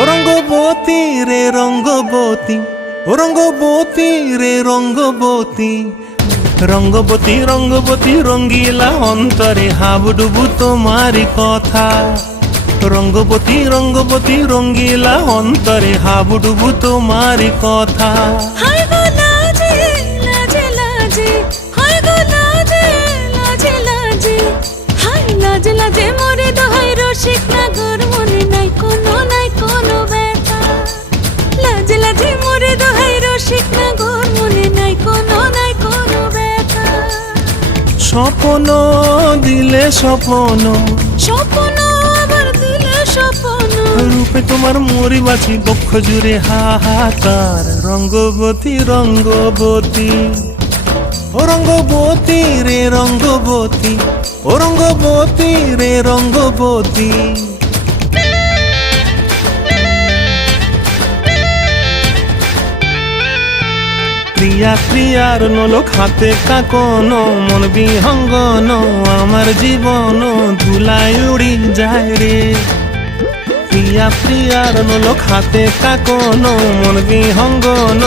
ও রঙ্গবতী রে রঙ্গবতী, ও রঙ্গবতী রে রঙ্গবতী, রঙ্গবতী রঙ্গবতী রঙ্গিলা অন্তরে হাবুডুবু তোমারি কথা। রঙ্গবতী রঙ্গবতী রঙ্গিলা অন্তরে হাবুডুবু তোমারি কথা। হায় গো লাজে লাজে লাজে, হায় গো লাজে লাজে লাজে, হায় লাজে লাজে মোরে দোহাই রসিক নাগর মনে নাই কোনো ব্যথা। লাজে লাজে মোরে দোহাই রসিক নাগর মনে নাই কোনো ব্যথা। স্বপ্ন দিলে স্বপ্ন, স্বপ্ন আবার দিলে স্বপ্ন, রূপে তোমার মরি বাছি বক্ষ জুড়ে হাহাকার। রঙ্গবতী রঙ্গবতী, ও রঙ্গবতী রে রঙ্গবতী, ও রঙ্গবতী রে রঙ্গবতী। ক্রিয়া ক্রিয়ার নলোক হাতে কাকন, মন বিহঙ্গন আমার জীবন ধুলায় উড়ি যায় রে। প্রিয়া প্রিয়ার নলোক হাতে কাকন, মন বিহঙ্গন